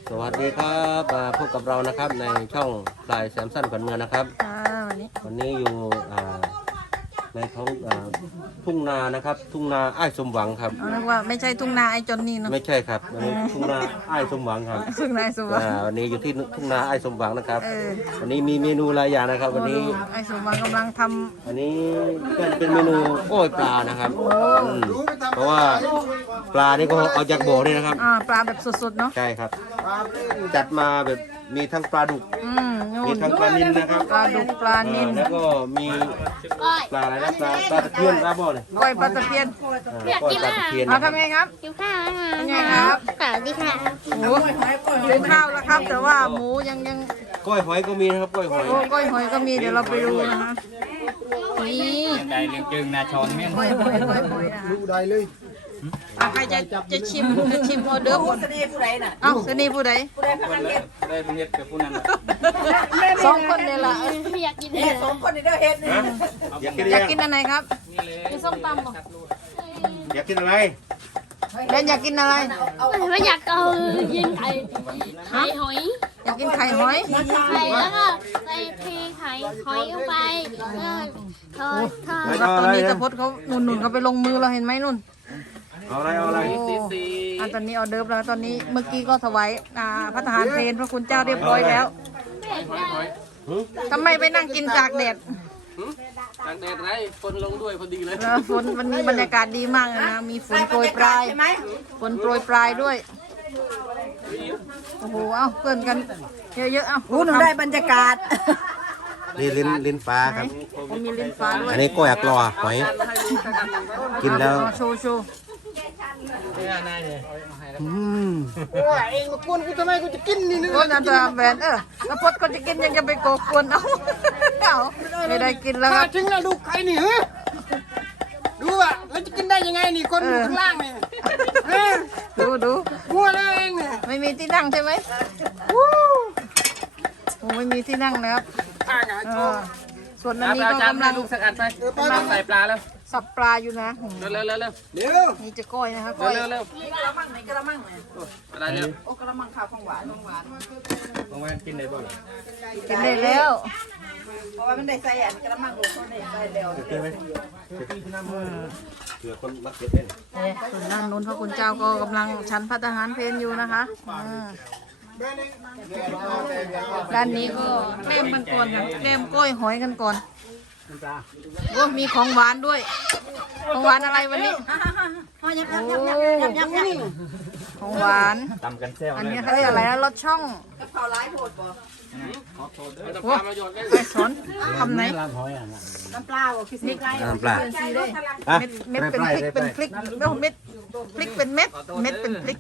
สวัสดีครับมาพบกับเรานะครับในช่องพลายแซมสันขวัญเมืองนะครับวันนี้อยู่ในท้องทุ่งนานะครับทุ่งนาอ้ายสมหวังครับนึกว่าไม่ใช่ทุ่งนาไอ้จนนี่เนาะไม่ใช่ครับวันนี้ทุ่งนาอ้ายสมหวังครับทุ่งนาสมหวังวันนี้อยู่ที่ทุ่งนาอ้ายสมหวังนะครับวันนี้มีเมนูหลายอย่างนะครับวันนี้ไอ้สมหวังกำลังทำอันนี้เป็นเมนูกล้อยปลานะครับเพราะว่าปลานี่ก็เอาจากบ่อเลยนะครับปลาแบบสดๆเนาะใช่ครับจัดมาแบบมีทั้งปลาดุกมีทั้งปลานิลนะครับปลาดุกปลานิลแล้วก็มีปลาอะไรนะปลาตะเพียนปลาบ่อเลยก้อยปลาตะเพียนก้อยปลาตะเพียนทำไงครับกินข้าวยังไงครับสวัสดีค่ะหมูกินข้าวแล้วครับแต่ว่าหมูยังก้อยหอยก็มีนะครับก้อยหอยก้อยหอยก็มีเดี๋ยวเราไปดูนะคะนี่ได้เลี้ยงจึงนาชอนเมี่ยก้อยหอยดูได้เลยใครจะชิมออเดอร์หมดเสน่ห์ผู้ใดน่ะเอ้าเสน่ห์ผู้ใดได้เป็นเฮ็ดกับผู้นั้นสองคนเลยล่ะอยากกินสองคนนี่เด้อเฮ็ดนี่อยากกินอะไรครับกินส้มตำหรออยากกินอะไรเล่นอยากกินอะไรไม่อยากกินไข่หอยอยากกินไข่หอยไข่แล้วก็ใส่เทไข่หอยลงไปทอดตอนนี้ตะพดเขาหนุนเขาไปลงมือเราเห็นไหมนุ่นเอาอะไรตอนนี้ออเดิร์ฟแล้วตอนนี้เมื่อกี้ก็ถวายพระทหารเพลพระคุณเจ้าเรียบร้อยแล้วทำไมไปนั่งกินจากแดดจากแดดไรฝนลงด้วยพอดีเลยฝนวันนี้บรรยากาศดีมากเลยนะมีฝนโปรยปลายด้วยโอ้โหเอาเกินกันเยอะๆเอาหนูได้บรรยากาศนี่ลิ้นฟ้าครับผมมีลิ้นฟ้าด้วยอันนี้ก้อยอักลอหอยกินแล้วโชว์เองมากวนกูทำไมกูจะกินนี่นึงก็นั่นตัวแฟนแล้วพดก็จะกินยังจะไปโกกวนเอาไม่ได้กินแล้วครับจริงนะดูใครนี่ฮะดูอ่ะแล้วจะกินได้ยังไงนี่คนข้างล่างนี่ดูมัวเลยเองเนี่ยไม่มีที่นั่งใช่ไหมโอ้ไม่มีที่นั่งนะครับส่วนอันนี้ก็กำลังลูกสักอันไปใส่ปลาแล้วสับปลาอยู่นะเร็วนี่จะก้อยนะคะก้อยเร็วกระมังไหนกระมังไหนอะไรเนี่ยโอ้กระมังข้าวของหวานกินได้บ่กินได้แล้วเพราะว่ามันได้ใส่อันกระมังลูกเขาได้แล้วเจอไหมเผื่อคนมักเก็บเป็นส่วนด้านนู้นพระคุณเจ้าก็กำลังฉันพระทหารเพลอยู่นะคะด้านนี้ก็แกล้มกันก่อนค่ะแกล้มก้อยหอยกันก่อนโอ้มีของหวานด้วยของหวานอะไรวันนี้ของหวานตำกันแซ่บอันนี้เขาเรียกอะไรนะรสช่องเผาร้ายโหดบ่โอ้ไปสอนทำไหนน้ำปลาบ่คิดสิน้ำปลาเม็ดเป็นพริกเป็นพริกไม่เม็ดพริกเป็นเม็ดเป็นพริก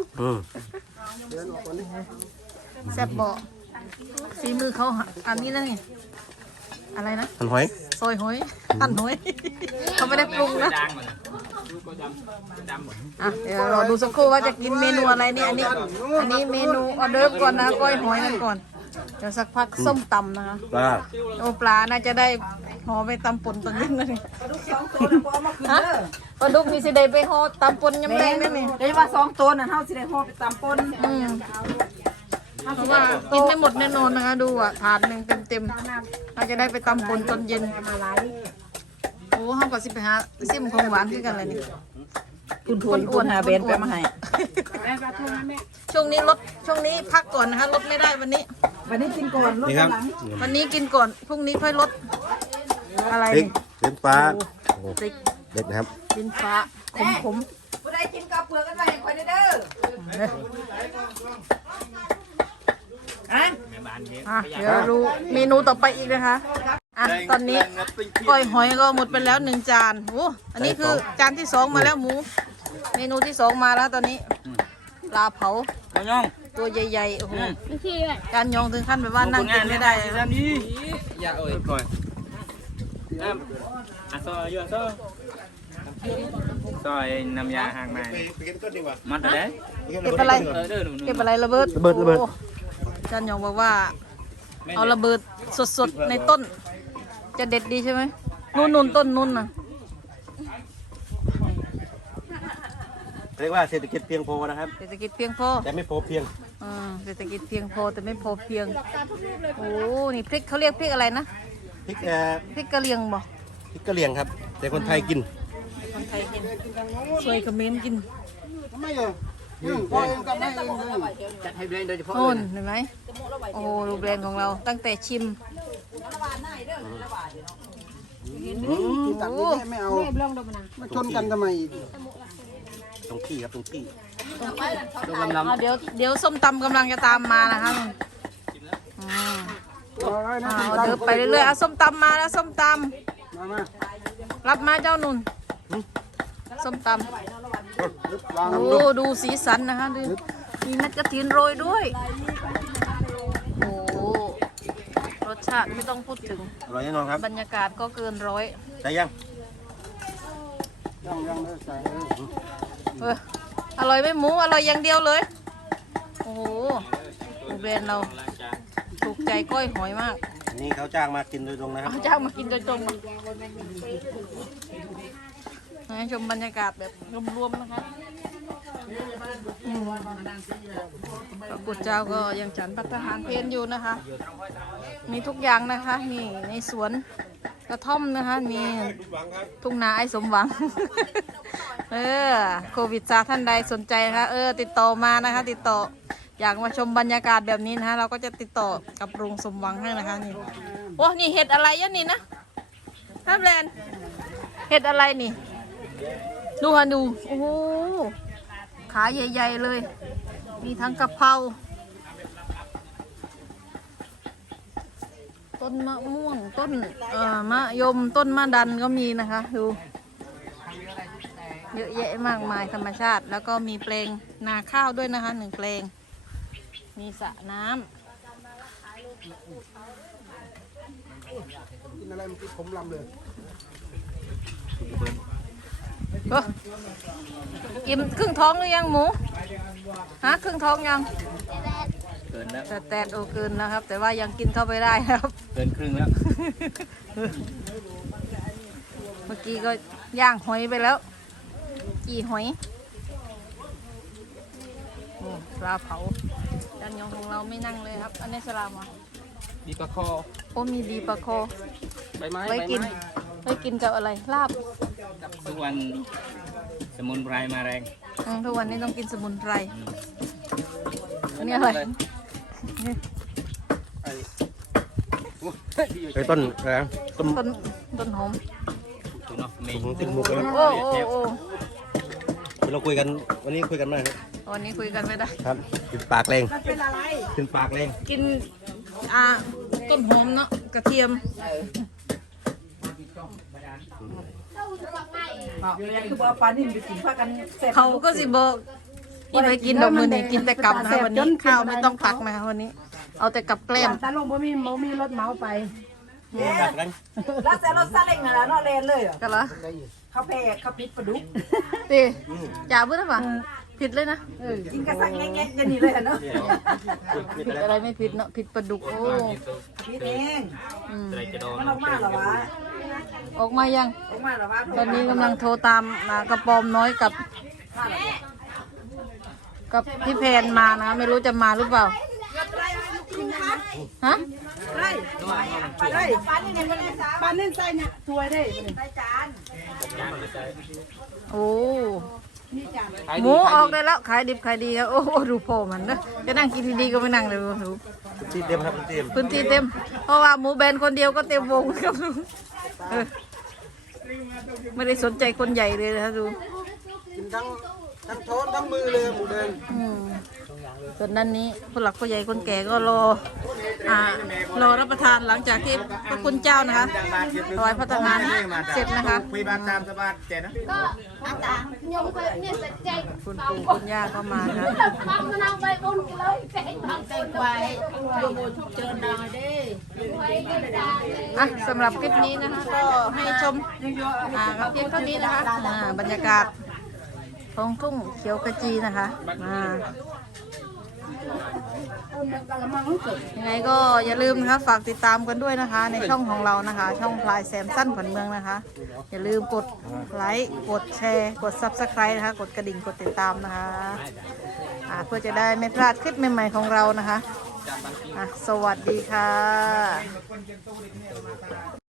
แซ่บบ่ฝีมือเขาอันนี้นะนี่อะไรนะหั่นหอยซอยหอยหั่นหอยเขาไม่ได้ปรุงนะเดี๋ยวรอดูสักครู่ว่าจะกินเมนูอะไรนี่อันนี้เมนูออเดิร์ฟก่อนนะก้อยหอยกันก่อนเดี๋ยวสักพักส้มตำนะคะปลาน่าจะได้ห่อไปตำป่นตอนนี้นะนี่ปลาดุกมีสิได้ไปห่อตำป่นยำแดงนั่นนี่ได้ว่า2ตัวน่ะเฮาสิได้ห่อไปตำป่นเพราะว่ากินไม่หมดแน่นอนนะคะดูถาดหนึ่งเต็มเราจะได้ไปตำปนตอนเย็นโอ้เขาก็สิไปหาซิมของหวานขึ้นกันเลยนี่คุณอ้วนหาเบนไปมาให้ช่วงนี้พักก่อนนะคะลดไม่ได้วันนี้กินก่อนลดหลังวันนี้กินก่อนพรุ่งนี้ค่อยลดอะไรลิ้นฟ้าเด็ดนะครับลิ้นฟ้าขมผู้ใดกินกับเปลือกกันไปคนเด้อเดี๋ยวรู้เมนูต่อไปอีกนะคะตอนนี้ก้อยหอยก็หมดไปแล้ว1 จานโอ้อันนี้คือจานที่2มาแล้วหมูเมนูที่2มาแล้วตอนนี้ปลาเผาตัวใหญ่ๆโอ้โหการยองถึงขั้นแบบว่านั่งกินไม่ได้อย่าเอ่ยก่อนซอยน้ำยาห่างมามันอะไรเก็บอะไรระเบิดอาจารย์ยองบอกว่าเอาระเบิดสดๆในต้นจะเด็ดดีใช่ไหมนุ่นต้นนุ่นน่ะเรียกว่าเศรษฐกิจเพียงพอนะครับเศรษฐกิจเพียงพอแต่ไม่พอเพียงเศรษฐกิจเพียงพอแต่ไม่พอเพียงโอ้นี่พริกเขาเรียกพริกอะไรนะพริกพริกกะเหรี่ยงบ่พริกกะเหรี่ยงครับ แต่คนไทยกินคนไทยกินสวยเขมรกินทำไมเหรอพอเองก็ไม่เองจัดให้เบรนโดยเฉพาะโน่นเห็นไหมโอ้โหรูปแบรนด์ของเราตั้งแต่ชิมตักนี้ไม่เอามาชนกันทำไมตรงที่ครับตรงที่เดี๋ยวส้มตำกำลังจะตามมานะคะอืมเดินไปเรื่อยๆเอาส้มตำมาแล้วส้มตมาำรับมาเจ้านุ่นส้มตำวางโอ้ดูสีสันนะคะดูมีเม็ดกระถินโรยด้วยโอ้รสชาติไม่ต้องพูดถึงอร่อยแน่นอนครับบรรยากาศก็เกินร้อยใช่ยังยังเลยใส่อร่อยไม่หมูอร่อยอย่างเดียวเลยโอ้โหดูแบรนด์เราถูกใจก้อยหอยมากอันนี้เขาจ้างมากินโดยตรงนะครับเอาเจ้ามากินโดยตรงมาให้ชมบรรยากาศแบบรวมๆนะคะพระกุฎเจ้าก็ยังฉันพัฒหารเพลอยู่นะคะ มีทุกอย่างนะคะมีในสวนกระท่อมนะคะมีทุ่งนาไอ้สมหวัง โควิดซาท่านใดสนใจนะคะติดต่อมานะคะ ติดต่ออยากมาชมบรรยากาศแบบนี้นะคะเราก็จะติดต่อกับลุงสมหวังให้นะคะนี่โอ้นี่เห็ดอะไรยะนี่นะท่านแลนเห็ดอะไรนี่ดูฮะดูโอ้โหขาใหญ่ๆเลยมีทั้งกะเพราต้นมะม่วงต้นมะยมต้นมะดันก็มีนะคะดูเยอะแยะมากมายธรรมชาติแล้วก็มีแปลงนาข้าวด้วยนะคะ1 แปลงมีสระน้ำกินอะไรมันกินผมลำเลยกินครึ่งท้องหรือยังหมูฮะครึ่งท้องยังเกินแล้วแต่โอเกินนะครับ แต่ว่ายังกินเข้าไปได้ครับเกินครึ่งแล้วเมื่อกี้ก็ย่างหอยไปแล้วจีหอยโอ้ปลาเผาจานยองของเราไม่นั่งเลยครับ อันนี้สลามอ่ะมีปลาคอโอ้มีดีปลาคอใบไม้ไว้กินกับอะไรลาบทุกวันสมุนไพรมาแรงทุกวันนี้ต้องกินสมุนไพรอันนี้อะไรไอ้ต้นอะไรนะต้นต้นหอมถูกเนาะมีติดมุกแล้วโอ้โอ้เราคุยกันวันนี้คุยกันมากครับวันนี้คุยกันไม่ได้ครับกินปากแรงกินปากแรงกินต้นหอมเนาะกระเทียมเขาก็สิบอกกินไปกินดอกมือนี่กินแต่กับนะวันนี้ข้าวไม่ต้องตักนะคะวันนี้เอาแต่กับแกล้มตาลงบ่มีรถเหมาไปปากแรงแล้วแต่รถซาเล้งน่ะล่ะเนาะแลนเลยเหรอกันเหรอเขาแพ้เขาปิดปลาดุกตีจ่าเพื่อนป่ะผิดเลยนะกินกระสังแงะๆจะนี่เลยอะเนาะผิดอะไรไม่ผิดเนาะผิดปลาดุกโอ้ปิดเองไตรจะโดนมันออกมาเหรอวะออกมายังออกมาเหรอวะตอนนี้กำลังโทรตามกระปอมน้อยกับพี่แพนมานะไม่รู้จะมาหรือเปล่าฮะได้ได้ปลาเน้นใส่เนี่ยถ้วยได้ใส่จานโอ้หมูออกได้แล้วขายดิบขายดีครับโอ้โหดูโผล่มันนะจะนั่งกินดีๆก็ไม่นั่งเลยดูที่เต็มครับที่เต็มพื้นที่เต็ม เพราะว่าหมูแบนคนเดียวก็เต็มวงครับดูไม่ได้สนใจคนใหญ่เลยนะดูกินทั้งช้อนทั้งมือเลยหมูแดงส่วนด้านนี้ผู้หลักผู้ใหญ่คนแก่ก็รอรับประทานหลังจากที่พระคุณเจ้านะคะถวายพระทหารเสร็จนะคะคุยบาตามสบายเจ็ดนะก็อาจารย์ยงไปเนี่ยเสร็จใจคุณปู่คุณย่าก็มานะฟังมันเอาไปบุญเลยใจฟังใจไปโยมชุบเจริญดาวดิไว้กันได้สำหรับคลิปนี้นะคะก็ให้ชมกับเพียงเท่านี้นะคะบรรยากาศท้องทุ่งเขียวขจีนะคะยังไงก็อย่าลืมนะคะฝากติดตามกันด้วยนะคะ ในช่องของเรานะคะ ช่องพลายแซมสั้นขวัญเมืองนะคะ อย่าลืมกดไลค์กดแชร์กด Subscribe นะคะกดกระดิ่งกดติดตามนะคะเพื่อจะได้ไม่พลาดคลิปใหม่ๆของเรานะคะสวัสดีค่ะ